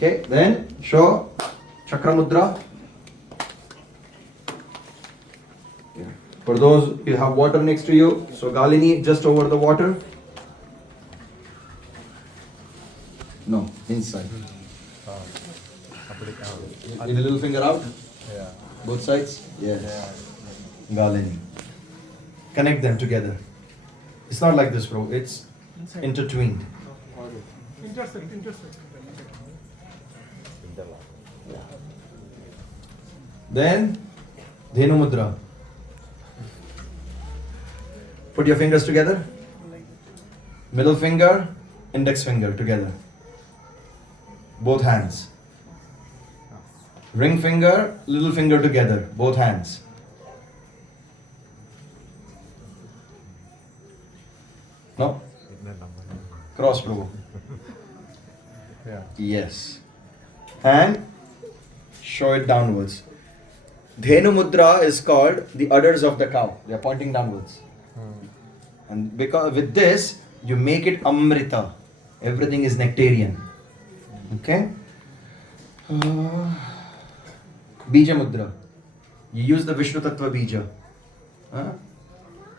Okay, then show Chakra Mudra. For those you have water next to you, so Galini just over the water. No, inside. With the little finger out? Yeah. Both sides? Yes. Galini. Connect them together. It's not like this, bro. It's intertwined. Intersect. Then, Dhenu Mudra. Put your fingers together. Middle finger, index finger together. Both hands. Ring finger, little finger together. Both hands. No? Cross, Prabhu. Yeah. Yes. And show it downwards. Dhenu Mudra is called the udders of the cow. They are pointing downwards. And because with this, you make it Amrita. Everything is nectarian. Okay? Bija Mudra. You use the Vishnu Tattva Bija.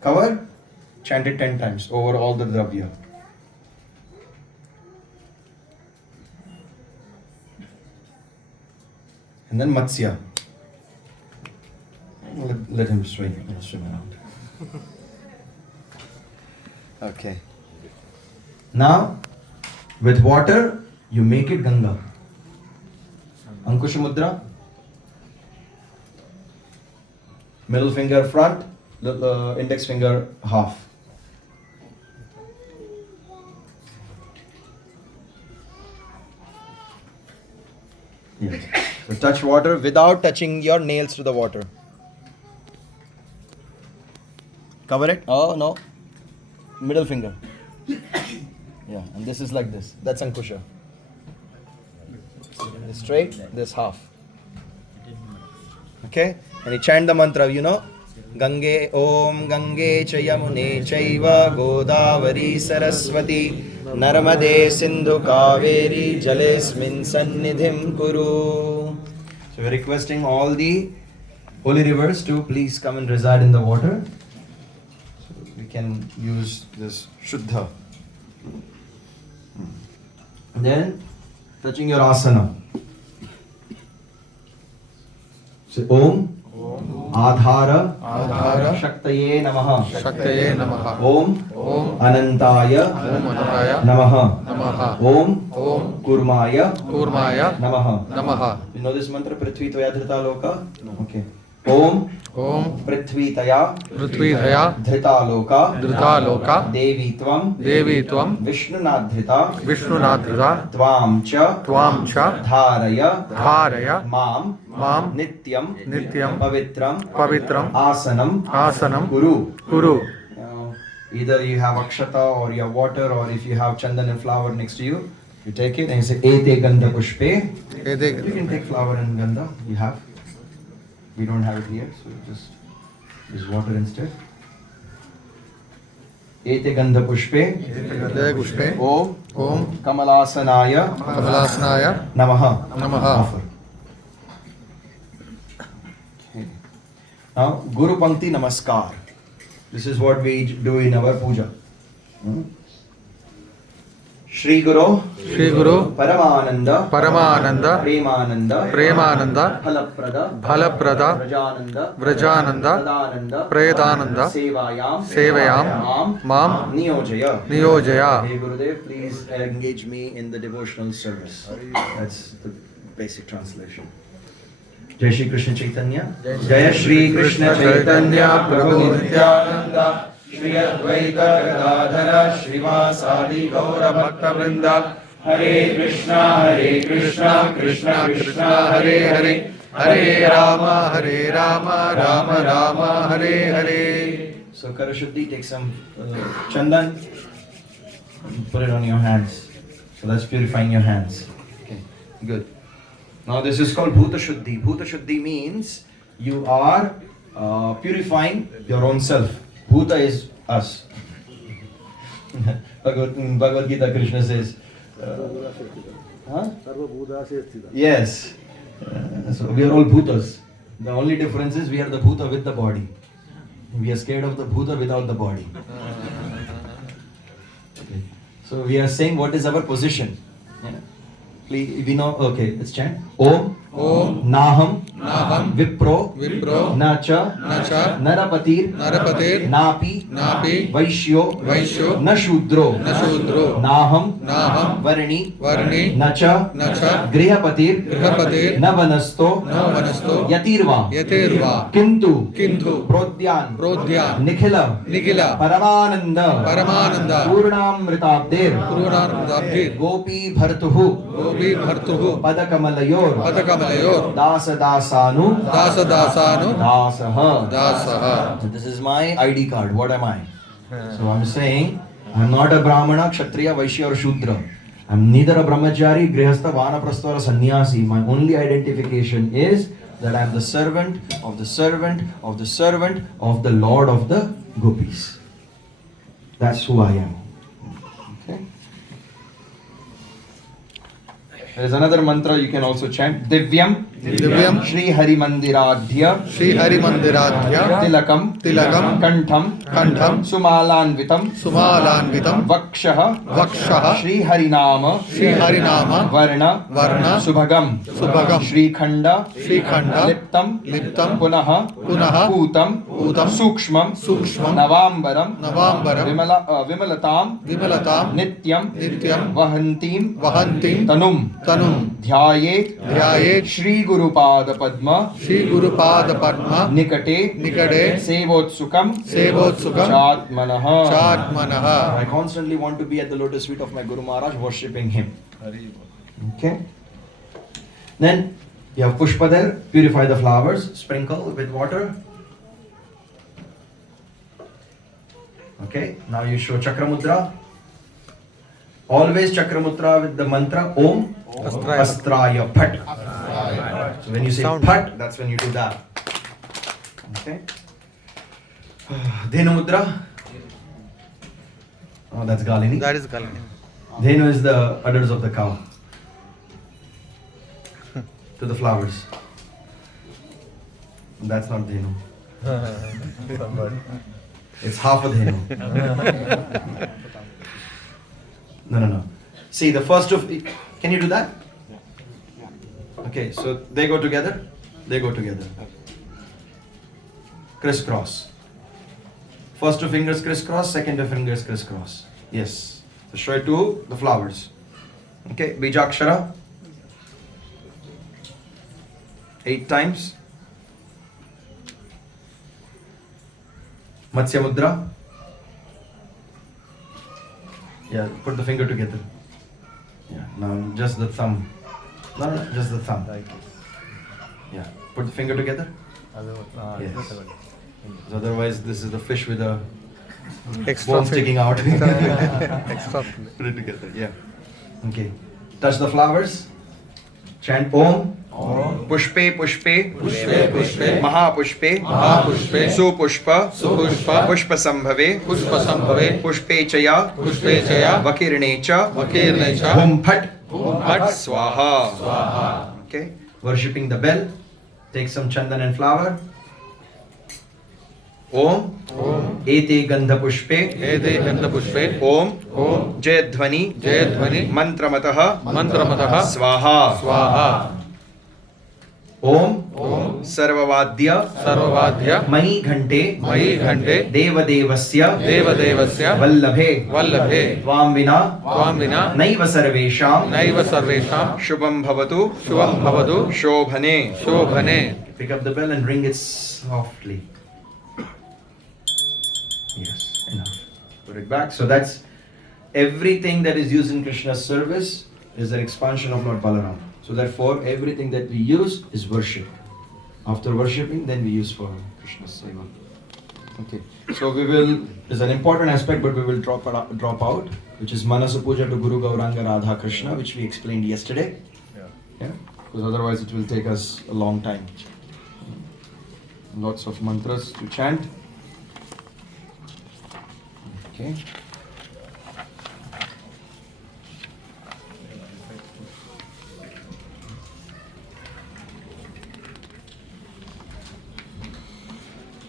Cover, chant it 10 times over all the Dravya. And then Matsya. Let him swim around. Okay. Now, with water, you make it Ganga. Ankusha Mudra. Middle finger front, index finger half. Yes. So touch water without touching your nails to the water. Cover it. Oh no. Middle finger. Yeah, and this is like this. That's Ankusha. This straight, this half. Okay? And you chant the mantra, you know. Gange Om Gange Chayamune Chaiva Godavari Saraswati Narmade Sindhu Kaveri Jalesmin Sannidhim Kuru. So we're requesting all the holy rivers to please come and reside in the water. So we can use this Shuddha. And then touching your asana. Say Om Adhara Shaktaye Namaha. Shaktaye Namaha. Om Om Anantaya Anantaya Namaha. Namaha. Om Om Kurmaya Kurmaya Namaha. Namaha. You know this mantra, Prithvi Tvaya Dhrita Loka? Okay. Om Om Prithvi Taya Prithvidhaya Dhrita Loka Dhrita Loka Devi Tvam Devi Tvam Vishnunadhrita Vishnunadhrita Tvam Cha Tvam Cha Dharaya Dharaya Mam Mam Nityam Nityam Pavitram Pavitram Asanam Asanam Kuru. Kuru. Either you have akshata or you have water, or if you have chandan and flower next to you, you take it and you say Ete Gandha Pushpe. You can take flower and gandha. You have. We don't have it here, so just use water instead. Ete Gandha Pushpe. Gandha Pushpe. Om Om Kamalasanaaya Kamalasnaya Namaha. Namaha. Offer. Okay. Now, Guru Pankti Namaskar. This is what we do in our puja. Shri Guru Shri Guru Paramananda Paramananda Premananda Premananda Phalaprada Phalaprada Vrajananda Vrajananda Pradananda Predananda Sevayam Sevayam Mam Niyojaya. Niyojaya. Hey Gurudev, please engage me in the devotional service. That's the basic translation. Jai Shri Krishna Chaitanya. Jai Shri Krishna Chaitanya Prabhu Nityananda. Shri Advaita Gadadhara Shrivasadi Gaura Bhakta Vrinda. Hare Krishna, Krishna Krishna, Hare Hare. Hare Rama, Rama Rama, Hare Hare. So Karashuddhi, take some chandan and put it on your hands. So that's purifying your hands. Okay, good. Now this is called Bhuta Shuddhi. Bhuta Shuddhi means you are purifying your own self. Bhuta is us. Bhagavad Gita, Krishna says, Huh? सर्वभूताशे स्थितः. Yes. So we are all bhutas. The only difference is we are the bhuta with the body. We are scared of the bhuta without the body. Okay. So we are saying what is our position. Yeah. Please, we know. Okay, let's chant. Om. Om. Naham. Naham. Vipro. Vipro. Nacha. Nacha. Narapatir. Narapatir. Napi. Napi. Vaishyo. Vaishyo. Nashudro. Nashudro. Naham. Naham. Varni. Varni. Nacha. Nacha. Grihapatir. Grihapatir. Navanasto. Navanasto. Yatirva. Yatirva. Kintu. Kintu. Prodyan. Prodyan. Nikhila. Nikhila. Paramananda. Paramananda. Purnamritabdir. Purnamritabdir. Gopi Bhartuhu. Gopi Bhartuhu. Padakamalayur. Padakamalayur. Dasa Dasanu. Dasa Dasanu. Dasaha. Dasaha. So this is my ID card. What am I? So I'm saying I'm not a Brahmana, Kshatriya, Vaishya or Shudra. I'm neither a Brahmachari, Grihastha, Vanaprastha or a Sannyasi. My only identification is that I'm the servant of the servant of the servant of the Lord of the Gopis. That's who I am. Okay. There is another mantra you can also chant. Divyam. Divyam. Shri Hari Mandiradhya. Shri Hari Mandiradhya. Tilakam. Tilakam. Kantham. Kantham. Sumalanvitam. Sumalanvitam. Vakshaha. Vakshaha. Shri Harinama. Shri Harinama. Varna. Varna. Subhagam. Subhagam. Shri Khanda. Shri Khanda. Liptam. Liptam. Punaha. Punaha. Putam. Putam. Sukshmam. Sukshmam. Navambaram. Navambaram. Vimalatam. Vimalatam. Nityam. Nityam. Vahantim. Vahantim. Tanum. Tanum. Dhyayet. Dhyayet. Shri Gurupada Padma. Shri Gurupada Padma. Nikate. Nikade. Sevotsukam. Sevotsukam. Chatmanaha. Chatmanaha. I constantly want to be at the lotus feet of my Guru Maharaj, worshipping him. Okay. Then you have pushpa there. Purify the flowers. Sprinkle with water. Okay. Now you show Chakra Mudra. Always Chakra Mudra with the mantra Om Astraya. Astraya Phat. So when you say Sound. Phat, that's when you do that. Okay. Dhenu Mudra. Oh, that's Galini. That is Kalani. Dhenu is the udders of the cow. To the flowers. That's not Dhenu. It's half a Dhenu. No. See, the first of... Can you do that? Okay, so they go together. They go together. Crisscross. First two fingers crisscross, second two fingers crisscross. Yes. So show it to the flowers. Okay, Bijakshara. 8 times. Matsya Mudra. Yeah, put the finger together. Yeah, now just the thumb. No, just the thumb. Yeah, put the finger together. Yes. So otherwise, this is the fish with a bone sticking out. Extra. Put it together. Yeah. Okay. Touch the flowers. Chant Om. Pushpe Pushpe. Pushpe Pushpe. Mahapushpe. Mahapushpe. Supushpa. Supushpa. Pushpa Sambhave. Pushpa Sambhave. Pushpe Chaya. Pushpe Chaya. Vakirne Cha. Vakirne Cha. Hum Phat. Hum Phat. Swaha. Swaha. Okay. Worshipping the bell. Take some chandan and flower. Om. Om. Ete Gandha Pushpe. Ede Gandha Pushpe. Om. Om. Jayadhvani. Jayadhvani. Mantramataha. Mantramataha. Swaha. Swaha. Om. Om. Sarvavadya. Sarvavadya. Mayi Ghante. Mayi Ghante. Devadevasya. Devadevasya. Vallabhe. Vallabhe. Tvam vina. Tvam vina. Naiva sarvesham. Naiva sarvesham. Shubham bhavatu. Shubham bhavatu. Shobhane. Shobhane. Pick up the bell and ring it softly. Yes, enough. Put it back. So that's everything that is used in Krishna's service is an expansion of Lord Balaram. So therefore, everything that we use is worship. After worshipping, then we use for Krishna's seva. Okay. So we will. There's an important aspect, but we will drop out, which is Manasa Puja to Guru Gauranga Radha Krishna, which we explained yesterday. Yeah. Because otherwise, it will take us a long time. Lots of mantras to chant. Okay.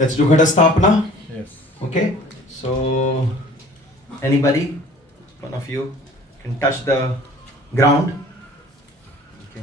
Let's do Ghata Sthapana. Yes. Okay. So, anybody, one of you, can touch the ground. Okay.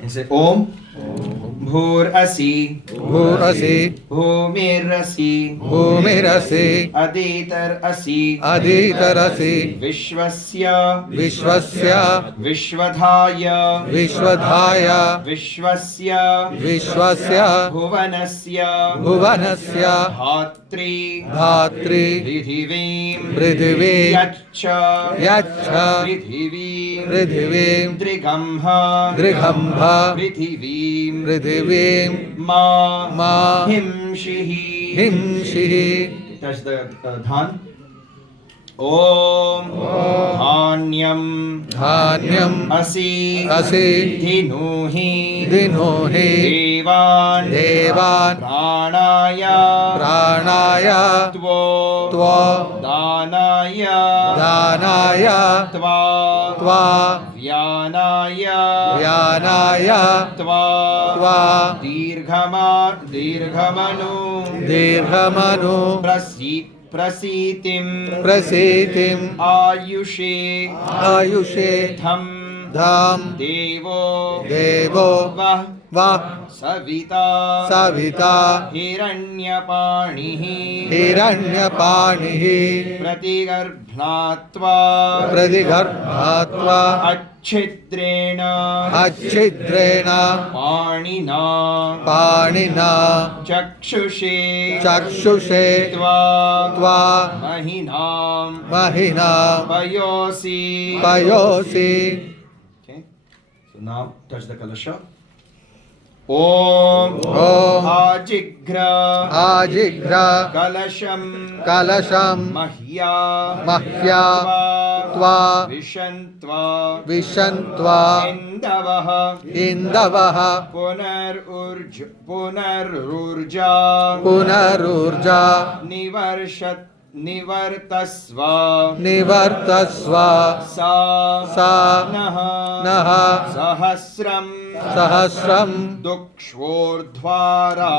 And say Om. Bhur Asi. Bhurasi. Bhumir Asi. Bhumirasi. Aditar Asi. Aditarasi. Vishwasya. Vishwasya. Vishwadhaya. Vishwadhaya. Vishwasya. Vishwasya. Bhuvanasya. Bhuvanasya. Dhatri. Dhatri. Prithivim. Prithivim. Yacha. Yacha. Prithivim. Prithivim. Drigambha. Drigambha. Prithivim. Prithivim. Ma. Ma. Himshihi. Himshihi. Touch the dhan. Om. Dhanyam. Dhanyam. Asi. Asi. Dhinuhi. Dinohi. Devan. Devan. Pranaya. Pranaya. Tvo. Tva. Danaya. Danaya. Tva. Tva. Vyanaya. Vyanaya. Tva. Tva. Dirghamanu. Dirghamanu. Prasitim. Prasitim. Ayushe. Ayushe. Dham. Dham. Devo. Devo. Vah. Vah. Savita. Savita. Hiranyapanihi. Hiranyapanihi. Pratigarbhnatva. Pradigarbhatva. Achchidrena. Achchidrena. Panina. Panina. Chakshushe. Chakshushe. Tva. Tva. Mahinam. Mahina. Payosi. Payosi. Okay. So now touch the kalasha. Om. Om. Ajigra. Ajigra. Kalasham. Kalasham. Mahya. Mahya. Tva. Vishantva. Vishantva. Indavaha. Indavaha. Punarurja. Punarurja. Nivartasva. Nivartasva. Sa. Sa. Naha. Naha. Sahasram. Sahasram. Dukshvordhvara.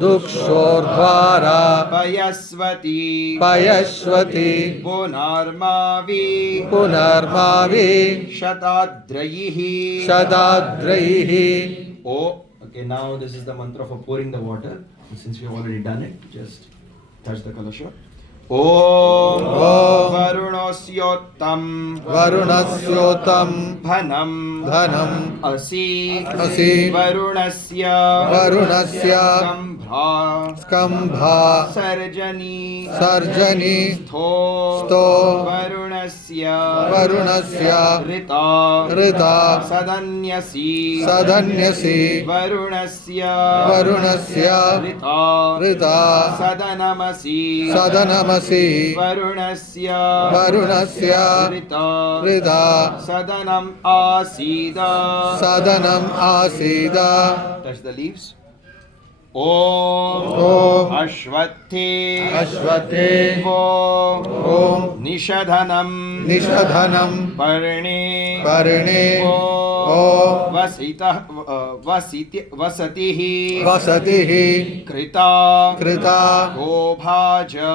Dukshordhvara. Payasvati. Payashvati. Punarmavi. Punarmavi. Shatadrayihi. Shadadraihi. Oh, okay, now this is the mantra for pouring the water. Since we have already done it, just touch the kalasha. Om Varunosyotam Varunasyotam Bhanam Dhanam Asi Asi Varunasya Varunasya Skambha Skambha Sarjani Sarjani Stho Stho Varunasya Rita Rita Sadanyasi Sadanyasi Varunasya Rita Sadanamasi Sadanamasi Varunasya Rita Sadanam Asida. Touch the leaves. Om Ashwate Vo Nishadhanam Parne Vo Vasatihi Krita Gobhaja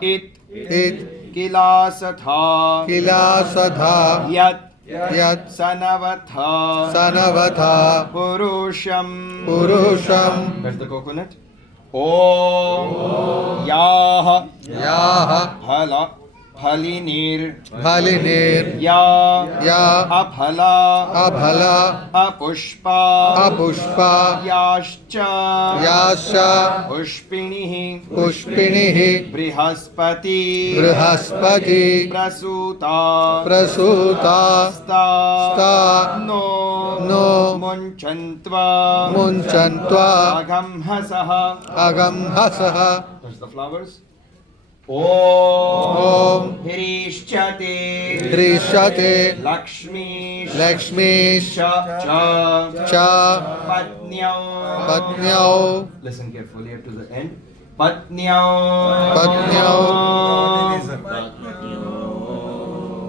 It Kilasatha Yat Sanavatha Purusham. That's the coconut. Om Yaha Phalinir Ya Abhala Apushpa Yascha Pushpinihi Brihaspati Prasuta Sta No Munchantva Agamhasaha. Touch the flowers. Om Hrishchate Lakshmi Cha Patnyau. Listen carefully up to the end. Patnyau.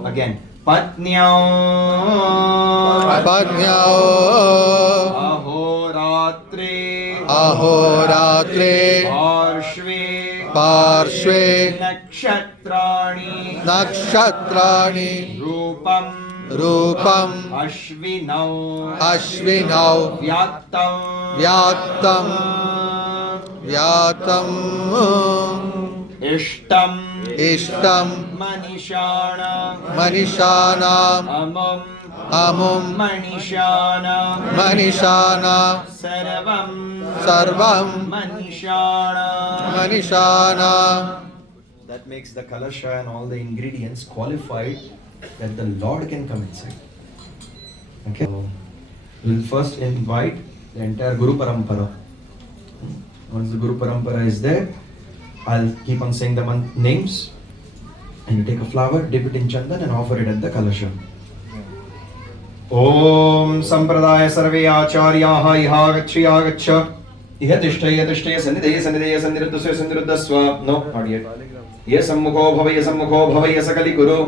Again. Patnyau. Ahoratre अहोरात्रे पार्श्वे पार्श्वे नक्षत्राणि नक्षत्राणि रूपं रूपम् अश्विनौ अश्विनौ व्यात्तं व्यातं इष्टम् इष्टं मनीषाणाम् अमुं मनीषाणां सर्वं मनीषाणां. That makes the kalasha and all the ingredients qualified that the Lord can come inside. Okay. So, we'll first invite the entire Guru Parampara. Once the Guru Parampara is there, I'll keep on saying the names, and you take a flower, dip it in chandan, and offer it at the kalasha. Om Sampradaya Sarve Acharyaha Iha Gachya Gachya Iha Tishtaya Tishtaya Sannidhaya Sannidhaya Sanniruddhasya Sanniruddhasva. No, not yet. Yes Sammukho Bhavaya Sakali Guru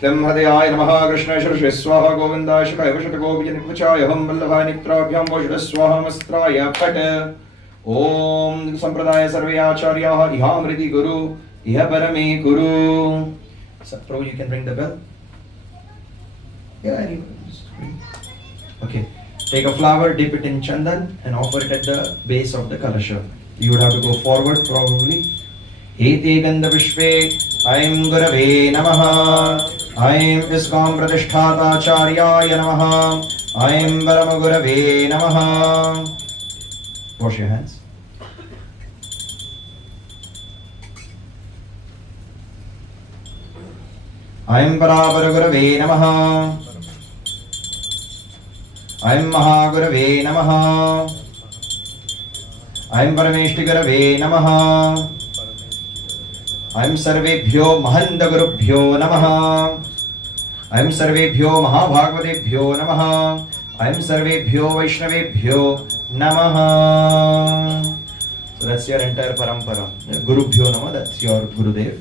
Klam Hridayaya Namaha Krishna Shri Swaha Govindaya Shakaya Vashata Gopiya Nikvachaya Ham Vallabhaya Nitrabhyam Vashata Swaha Mastraya Pata. Om Sampradaya Sarve Acharyaha Iha Amriti Guru Iha Parame Guru. Prabhu, you can ring the bell. Yeah, okay. Take a flower, dip it in chandan, and offer it at the base of the kalasha. You would have to go forward probably. Ete gandha pushpe aim gurave namaha aim iskam pratisthata acharyaya namaha aim parama gurave namaha. Wash your hands. Aim parapara gurave namaha aim mahagurave namaha aim parameshti gurave namaha aim sarvebhyo mahandagurubhyo namaha aim sarvebhyo mahabhagvatebhyo namaha aim sarvebhyo vaishnavebhyo namaha. So that's your entire parampara. Gurubhyo namaha, that's your Gurudev.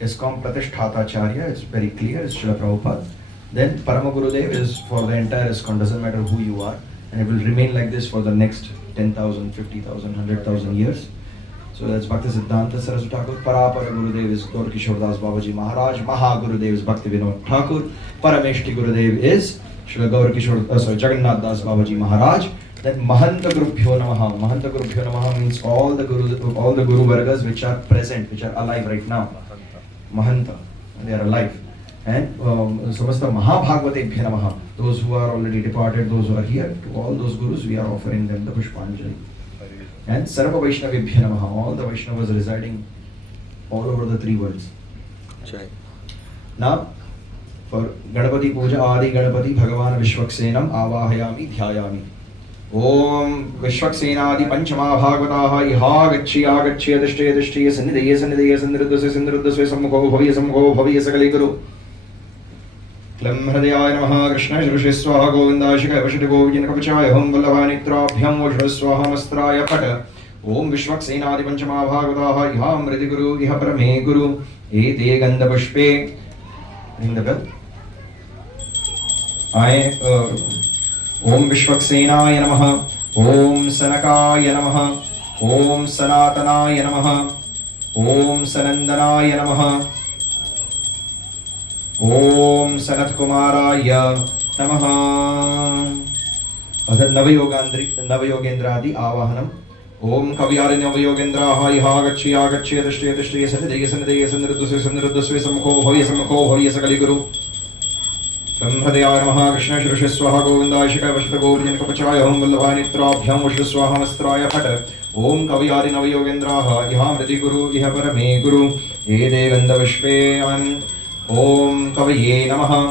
ISKCON Pratishtata Acharya, it's very clear, it's Srila Prabhupada. Then Parama Gurudev is for the entire ISKCON, doesn't matter who you are, and it will remain like this for the next 10,000, 50,000, 100,000 years. So that's Bhakti Siddhanta Saraswati Thakur. Parapara Gurudev is Gaur Kishore Das Babaji Maharaj. Maha Gurudev is Bhakti Vinod Thakur. Parameshti Gurudev is Srila Gaur Kishore, Jagannath Das Babaji Maharaj. Then Mahanta Gurubhyo Namaha. Mahanta Gurubhyo Namaha means all the Guru Vargas which are present, which are alive right now. Mahanta, they are alive. And Samasta Mahabhagvatebhya Namaha, those who are already departed, those who are here, to all those Gurus we are offering them the Pushpanjali. And Sarva Vaishnavebhya Namaha, all the Vaishnavas residing all over the three worlds. Now, for Ganapati Puja, Adi Ganapati Bhagavan Vishwaksenam Avahayami Dhyayami. Om Vishwaksenadi Panchama Bhagavataha Iha Gachya Gachya Dishya Dishya Sannidhaya Sannidhaya Sanniruddhasya Sanniruddhasya Sammukho Bhavaya Sakali Guru Klam Hridayaya Namaha Krishna Shri Swaha Govindaya Shikaya Vashata Gopiya Nikvachaya Ham Vallabhaya Nitrabhyam Vashata Swaha Mastraya Pata. Om Vishwaksenadi Panchama Bhagavataha Iha Amriti Guru Iha Parame Guru Ete Gandha Pushpe. Ring the bell. Om Vishwaksenaya Namaha Om Sanakaya Namaha Om Sanatanaya Namaha Om Sanandanaya Namaha Om Sanatkumaraya Namaha. Athat Navayogendradi Avahanam. Om Kavyari Navayogendraha Iha Gachya Gachya Dishya Dishya Sannidhaya Sannidhaya Sanniruddhasya Sanniruddhasya Sammukho Bhavaya Sakali Guru Klam Hridayaya Namaha Krishna Shri Swaha Govindaya Shikaya Vashata Gopiya Nikvachaya Ham Vallabhaya Nitrabhyam Vashata Swaha Mastraya Pata. Om Kavyari Navayogendraha Iha Amriti Guru Iha Parame Guru Ede Gandha Pushpe. Om Kavaye Namaha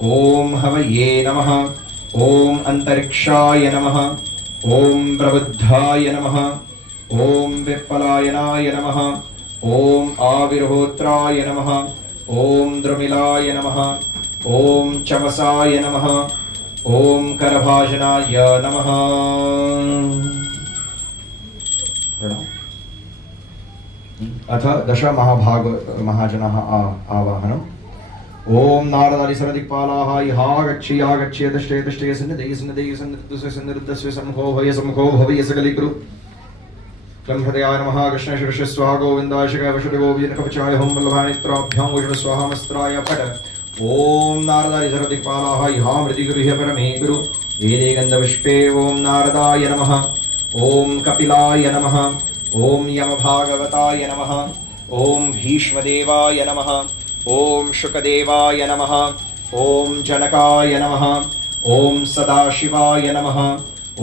Om Havaye Namaha Om Antarikshaya Namaha Om Prabuddhaya Namaha Om Vippalayanaaya Namaha Om Avirhotraya Namaha Om Drumilaya Namaha Om Chamasaya Namaha Om Karabhajanaya Namaha. Atha Dasha Mahabhag Mahajanaha Avahanam. ओम नारदारि सरदिक्पालाः इहा गच्छे तिष्ठे सन्निधेय सन्निरुद्धस्वे सम्मुखो भवय सकलिकुरु क्लं हृदयाय नमः कृष्ण शीर्ष स्वाहा गोविन्दाय शिखाय वशुदे Govind कवचाय home Vallabhbhai नेत्राभ्यां वशुद स्वाहा मस्त्राय फट ओम नारदारि सरदिक्पालाः इहा मृतिगुरुह्य परमे गुरु एदे गन्धपुष्पे ओम नारदाय नमः ओम कपिलाय नमः ओम यमभागवताय नमः ओम भीष्मदेवाय नमः ओम शुकदेवाय नमः ओम जनकाय नमः ओम सदाशिवाय नमः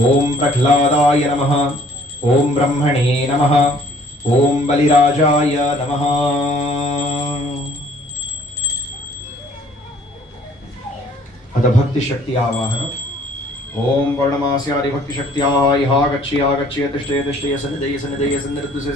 ओम प्रह्लादाय नमः ओम ब्रह्मणे नमः ओम बलिराजाय नमः। अथ भक्ति शक्ति आवाहन। ओम वर्णमास्यादि भक्ति शक्त्या इहा गच्छे तिष्ठे सन्निधेय सन्निरुद्धस्वे